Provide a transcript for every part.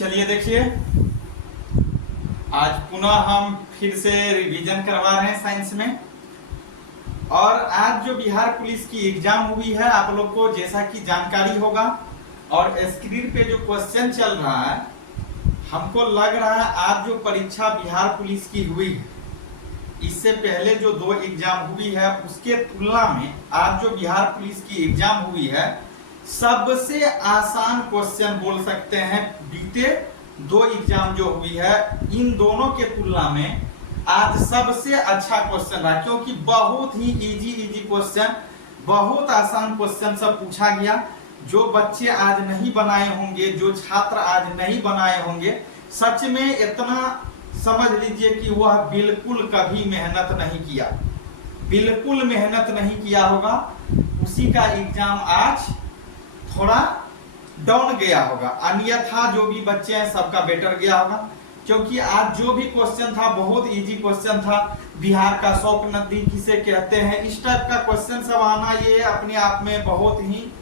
चलिए देखिए, आज पुनः हम फिर से रिवीजन करवा रहे हैं साइंस में। और आज जो बिहार पुलिस की एग्जाम हुई है, आप लोग को जैसा कि जानकारी होगा, और स्क्रीन पे जो क्वेश्चन चल रहा है, हमको लग रहा है आज जो परीक्षा बिहार पुलिस की हुई है, इससे पहले जो 2 एग्जाम हुई है उसके तुलना में आज जो बिहार पुलिस की एग्जाम हुई है, सबसे आसान क्वेश्चन बोल सकते हैं। बीते 2 एग्जाम जो हुई है, इन दोनों के तुलना में आज सबसे अच्छा क्वेश्चन रहा, क्योंकि बहुत ही इजी क्वेश्चन, बहुत आसान क्वेश्चन सब पूछा गया। जो बच्चे आज नहीं बनाए होंगे, जो छात्र आज नहीं बनाए होंगे, सच में इतना समझ लीजिए कि वह बिल्कुल कभी मेहनत नहीं किया, बिल्कुल मेहनत नहीं किया होगा। उसी का एग्जाम आज थोड़ा डाउन गया होगा, अन्यथा जो भी बच्चे हैं सबका बेटर गया होगा, क्योंकि आज जो भी क्वेश्चन था बहुत इजी क्वेश्चन था। बिहार का शौक नदी किसे कहते हैं, इस टाइप का क्वेश्चन सब आना ये अपने आप में बहुत ही,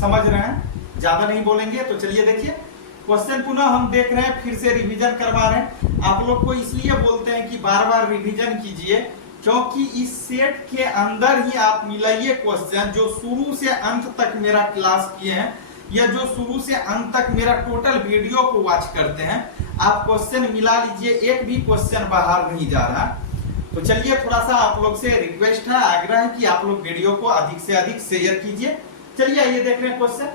समझ रहे हैं, ज्यादा नहीं बोलेंगे। तो चलिए देखिए क्वेश्चन पुनः हम देख रहे हैं, फिर से रिवीजन करवा रहे हैं। आप लोग को इसलिए बोलते हैं कि बार बार रिवीजन कीजिए, क्योंकि इस सेट के अंदर ही आप मिलाइए क्वेश्चन जो शुरू से अंत तक मेरा क्लास किए हैं, या जो शुरू से अंत तक मेरा टोटल वीडियो को वॉच करते हैं, आप क्वेश्चन मिला लीजिए, एक भी क्वेश्चन बाहर नहीं जा रहा। तो चलिए, थोड़ा सा आप लोग से रिक्वेस्ट है, आग्रह है कि आप लोग वीडियो को अधिक से अधिक शेयर कीजिए। चलिए ये देख रहे हैं क्वेश्चन।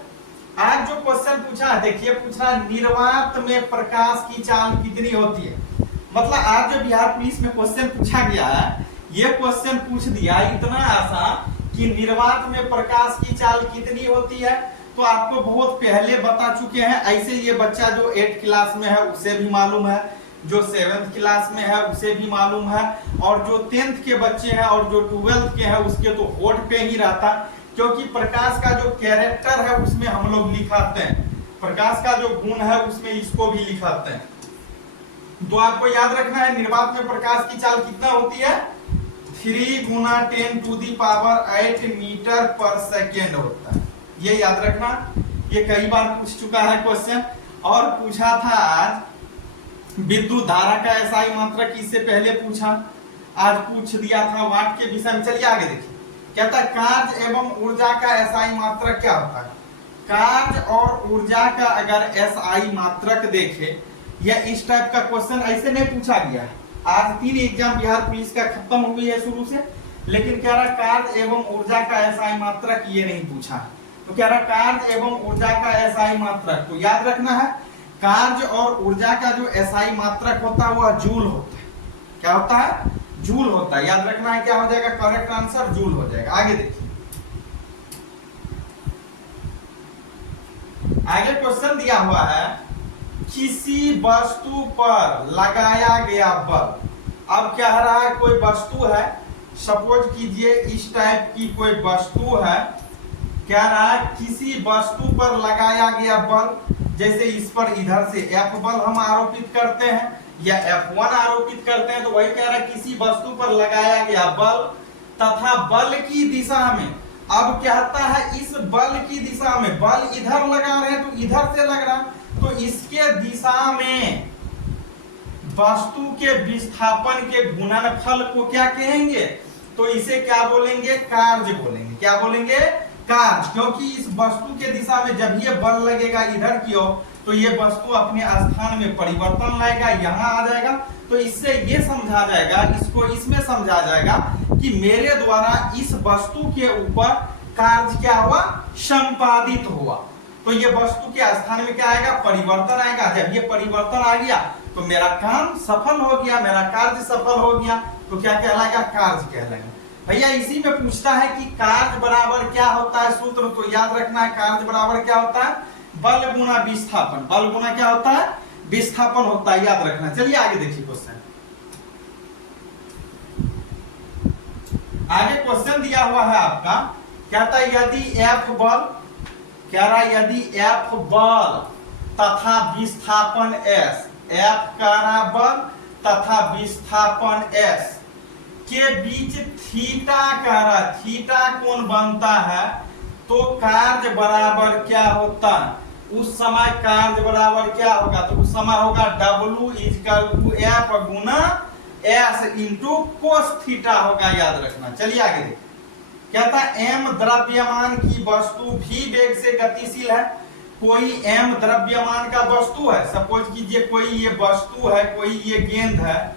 आज जो क्वेश्चन पूछा है, देखिए पूछ रहा है निर्वात में प्रकाश की चाल कितनी होती है। मतलब आज जो बिहार पुलिस में क्वेश्चन पूछा गया है, ये क्वेश्चन पूछ दिया इतना आसान कि निर्वात में प्रकाश की चाल कितनी होती है, तो आपको बहुत पहले बता चुके हैं। ऐसे ये बच्चा जो 8th क्लास में है उसे भी मालूम है, जो 7th क्लास में है उसे भी मालूम है, और जो 10th के बच्चे हैं और जो 12th के हैं उसके तो होठ पे ही रहता, क्योंकि प्रकाश का जो कैरेक्टर है उसमें हम लोग लिखाते हैं, प्रकाश का जो गुण है उसमें इसको भी लिखाते हैं। तो आपको याद रखना है निर्वात में प्रकाश की चाल कितना होती है, 3 × 10⁸ मीटर पर सेकेंड होता है। ये याद रखना, ये कई बार पूछ चुका है क्वेश्चन। और पूछा था आज विद्युत धारा का एसआई मात्रक, इससे पहले पूछा, आज पूछ दिया था वाट के विषय में। चलिए आगे देखिए, कहता है कार्य एवं ऊर्जा का एसआई मात्रक क्या होता है। कार्य और ऊर्जा का अगर एसआई मात्रक देखे, या इस टाइप का क्वेश्चन ऐसे नहीं पूछा गया है। आज 3 एग्जाम बिहार पुलिस का खत्म हुई है शुरू से, लेकिन कह रहा कार्य एवं ऊर्जा का एसआई मात्रक ये नहीं पूछा है। तो कह रहा कार्य एवं ऊर्जा का एसआई मात्रक, तो याद रखना है कार्य और ऊर्जा का जो एसआई मात्रक होता है वह जूल होता है। क्या होता है, जूल होता है। याद रखना है, क्या हो जाएगा, करेक्ट आंसर जूल हो जाएगा। आगे देखिए, आगे क्वेश्चन दिया हुआ है किसी वस्तु पर लगाया गया बल। अब कह रहा है कोई वस्तु है, सपोज कीजिए इस टाइप की कोई वस्तु है, कह रहा है किसी वस्तु पर लगाया गया बल, जैसे इस पर इधर से F बल हम आरोपित करते हैं या F1 आरोपित करते हैं, तो वही कह रहा है किसी वस्तु पर लगाया गया बल तथा बल की दिशा में। अब कहता है इस बल की दिशा में, बल इधर लगा रहे हैं तो इधर से लग रहा, तो इसके दिशा में वस्तु के विस्थापन के गुणनफल को क्या कहेंगे, तो इसे क्या बोलेंगे, कार्य बोलेंगे। क्या बोलेंगे, कार्य। क्योंकि इस वस्तु के दिशा में जब ये बल लगेगा इधर की ओर, तो ये वस्तु अपने स्थान में परिवर्तन लाएगा, यहाँ आ जाएगा। तो इससे ये समझा जाएगा, इसको इसमें समझा जाएगा कि मेरे द्वारा इस वस्तु के ऊपर कार्य क्या हुआ, संपादित हुआ। तो ये वस्तु के स्थान में क्या आएगा, परिवर्तन आएगा। जब ये परिवर्तन आ गया तो मेरा काम सफल हो गया, मेरा कार्य सफल हो गया, तो क्या कहलाएगा, कार्य कहलाएगा। भैया इसी में पूछता है कि कार्य बराबर क्या होता है सूत्र, तो याद रखना है कार्य बराबर क्या होता है, बल गुना विस्थापन। बल गुना क्या होता है, विस्थापन होता है, याद रखना। चलिए आगे देखिए क्वेश्चन। आगे क्वेश्चन दिया हुआ है आपका, कहता है यदि F बल, कह रहा है यदि F बल तथा विस्थापन S, F कह रहा बल तथा विस्थापन S के बीच थीटा कह रहा, थीटा कोण बनता है, तो कार्य बराबर क्या होता है, उस समय कार्य बराबर क्या होगा, तो उस समय होगा W इक्वल टू F गुना S इंटू कोस थीटा होगा, याद रखना। चलिए आगे देखिए, कहता है m द्रव्यमान की वस्तु भी वेग से गतिशील है। कोई m द्रव्यमान का वस्तु है, सपोज कीजिए कोई ये वस्तु है, कोई ये गेंद है,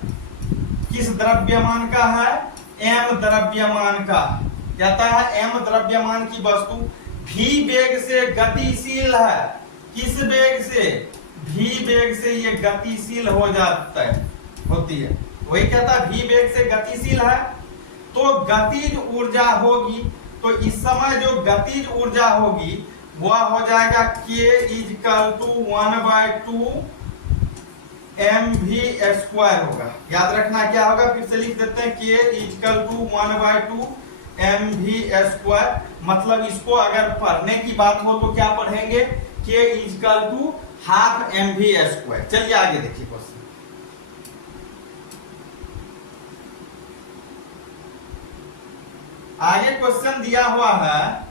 किस द्रव्यमान का है, m द्रव्यमान का। कहता है m द्रव्यमान की वस्तु भी वेग से गतिशील है, किस वेग से, भी वेग से ये गतिशील हो जाता है, होती है, वही कहता है भी वेग से गतिशील है, तो गतिज ऊर्जा होगी, तो इस समय जो गतिज ऊर्जा होगी वह हो जाएगा k इक्वल टू 1/2 mv² होगा। याद रखना क्या होगा, फिर से लिख देते हैं k इक्वल टू 1/2 mv²। मतलब इसको अगर पढ़ने की बात हो तो क्या पढ़ेंगे, k equal to half mv²। चलिए आगे देखिए क्वेश्चन। आगे क्वेश्चन दिया हुआ है,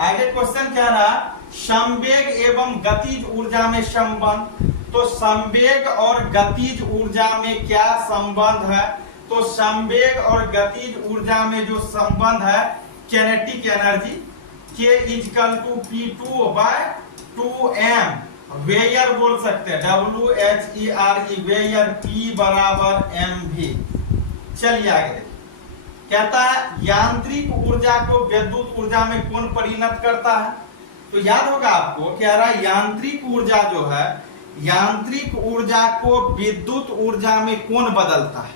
आगे क्वेश्चन कह रहा संवेग एवं गतिज ऊर्जा में संबंध। तो संवेग और गतिज ऊर्जा में क्या संबंध है, तो संवेग और गतिज ऊर्जा में जो संबंध है, kinetic energy k equal to P2/2m, where बोल सकते हैं, WHERE, वेयर P बराबर mv। चलिए आगे देखिए, कहता है यांत्रिक ऊर्जा को विद्युत ऊर्जा में कौन परिणत करता है। तो याद होगा आपको, कह रहा है यांत्रिक ऊर्जा जो है, यांत्रिक ऊर्जा को विद्युत ऊर्जा में कौन बदलता है।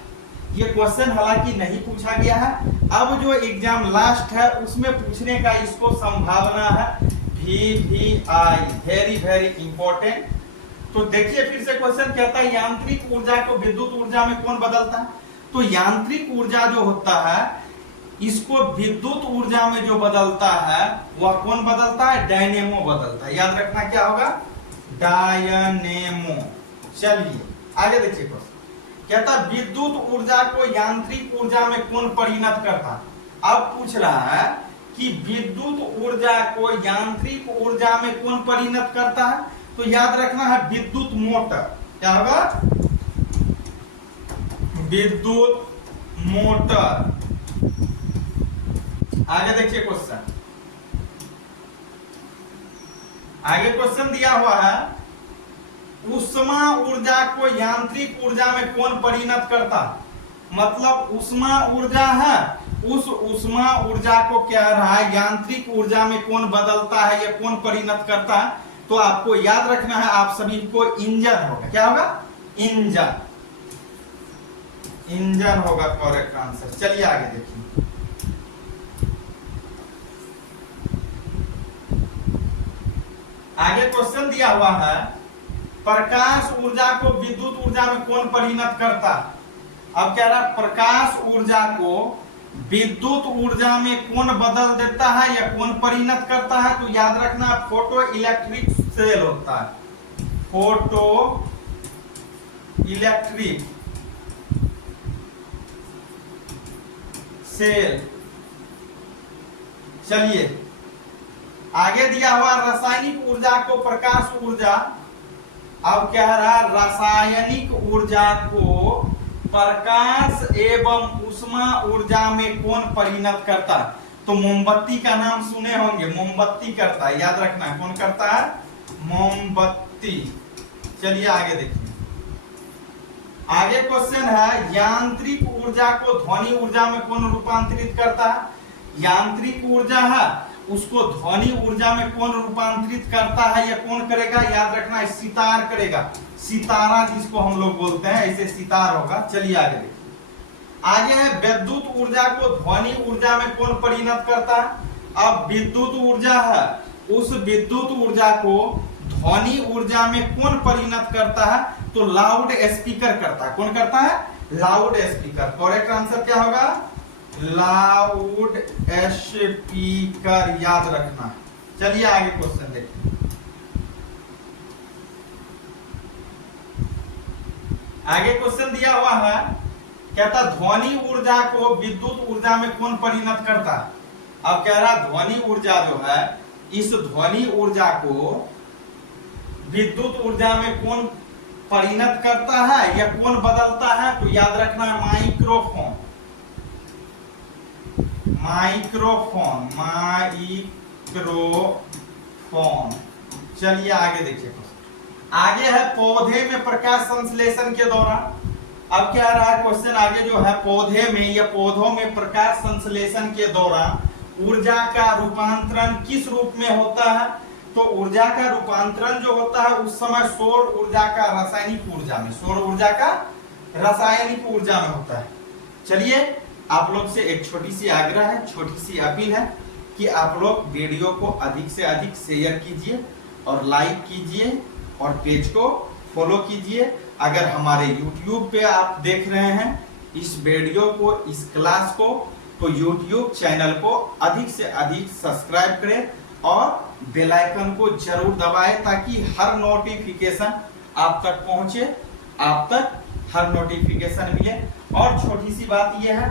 ये क्वेश्चन हालांकि नहीं पूछा गया है, अब जो एग्जाम लास्ट है उसमें पूछने का इसको संभावना है, VVI, वेरी वेरी इंपॉर्टेंट। तो देखिए फिर से क्वेश्चन कहता है यांत्रिक ऊर्जा को विद्युत ऊर्जा में कौन बदलता है। तो यांत्रिक ऊर्जा जो होता है इसको विद्युत ऊर्जा में जो बदलता है वह कौन बदलता है, डायनेमो बदलता है। याद रखना क्या होगा, डायनेमो। चलिए आगे देखिए क्वेश्चन, कहता विद्युत ऊर्जा को यांत्रिक ऊर्जा में कौन परिणत करता है। अब पूछ रहा है कि विद्युत ऊर्जा को यांत्रिक ऊर्जा में कौन परिणत करता है, तो याद रखना है विद्युत मोटर। क्या होगा, विद्युत मोटर। आगे देखिए क्वेश्चन, आगे क्वेश्चन दिया हुआ है ऊष्मा ऊर्जा को यांत्रिक ऊर्जा में कौन परिणत करता। मतलब ऊष्मा ऊर्जा है, उस ऊष्मा ऊर्जा को क्या रहा है यांत्रिक ऊर्जा में कौन बदलता है या कौन परिणत करता है। तो आपको याद रखना है, आप सभी को इंजन होगा। क्या होगा, इंजन, इंजन होगा करेक्ट आंसर। चलिए आगे देखिए, आगे क्वेश्चन दिया हुआ है प्रकाश ऊर्जा को विद्युत ऊर्जा में कौन परिणत करता। अब कह रहा प्रकाश ऊर्जा को विद्युत ऊर्जा में कौन बदल देता है या कौन परिणत करता है। तो याद रखना फोटो इलेक्ट्रिक सेल होता है, फोटो इलेक्ट्रिक सेल। चलिए आगे दिया हुआ रासायनिक ऊर्जा को प्रकाश ऊर्जा। अब कह रहा रासायनिक ऊर्जा को प्रकाश एवं ऊष्मा ऊर्जा में कौन परिणत करता है। तो मोमबत्ती का नाम सुने होंगे, मोमबत्ती करता है, याद रखना है कौन करता है, मोमबत्ती। चलिए आगे देखिए, आगे क्वेश्चन है यांत्रिक ऊर्जा को ध्वनि ऊर्जा में कौन रूपांतरित करता है। यांत्रिक ऊर्जा है उसको ध्वनि ऊर्जा में कौन रूपांतरित करता है या कौन करेगा। याद रखना है सितार करेगा, सितारा जिसको हम लोग बोलते हैं, ऐसे सितार होगा। चलिए आगे देखिए, आगे है विद्युत ऊर्जा को ध्वनि ऊर्जा में कौन परिणत करता है। अब विद्युत ऊर्जा है, उस विद्युत ऊर्जा को ध्वनि ऊर्जा में कौन परिणत करता है। तो लाउड स्पीकर करता है। कौन करता है, लाउड स्पीकर। करेक्ट आंसर क्या होगा, लाउड स्पीकर, याद रखना। चलिए आगे क्वेश्चन देखिए, आगे क्वेश्चन दिया हुआ है कहता ध्वनि ऊर्जा को विद्युत ऊर्जा में कौन परिणत करता है। अब कह रहा ध्वनि ऊर्जा जो है, इस ध्वनि ऊर्जा को विद्युत ऊर्जा में कौन परिणत करता है या कौन बदलता है, तो याद रखना है माइक्रोफोन। Microphone, microphone. चलिए आगे देखिए, आगे है पौधे में प्रकाश संश्लेषण के दौरान। अब क्या रहा है क्वेश्चन आगे जो है, पौधे में या पौधों में प्रकाश संश्लेषण के दौरान ऊर्जा का रूपांतरण किस रूप में होता है, तो ऊर्जा का रूपांतरण जो होता है उस समय सौर ऊर्जा का रासायनिक ऊर्जा में, सौर ऊर्जा का रासायनिक ऊर्जा में होता है। चलिए आप लोग से एक छोटी सी आग्रह है, छोटी सी अपील है कि आप लोग वीडियो को अधिक से अधिक शेयर कीजिए और लाइक कीजिए और पेज को फॉलो कीजिए। अगर हमारे YouTube पे आप देख रहे हैं इस वीडियो को, इस क्लास को, तो YouTube चैनल को अधिक से अधिक सब्सक्राइब करें और बेल आइकन को जरूर दबाएं ताकि हर नोटिफिकेशन आप तक पहुंचे, आप तक हर नोटिफिकेशन मिले। और छोटी सी बात यह है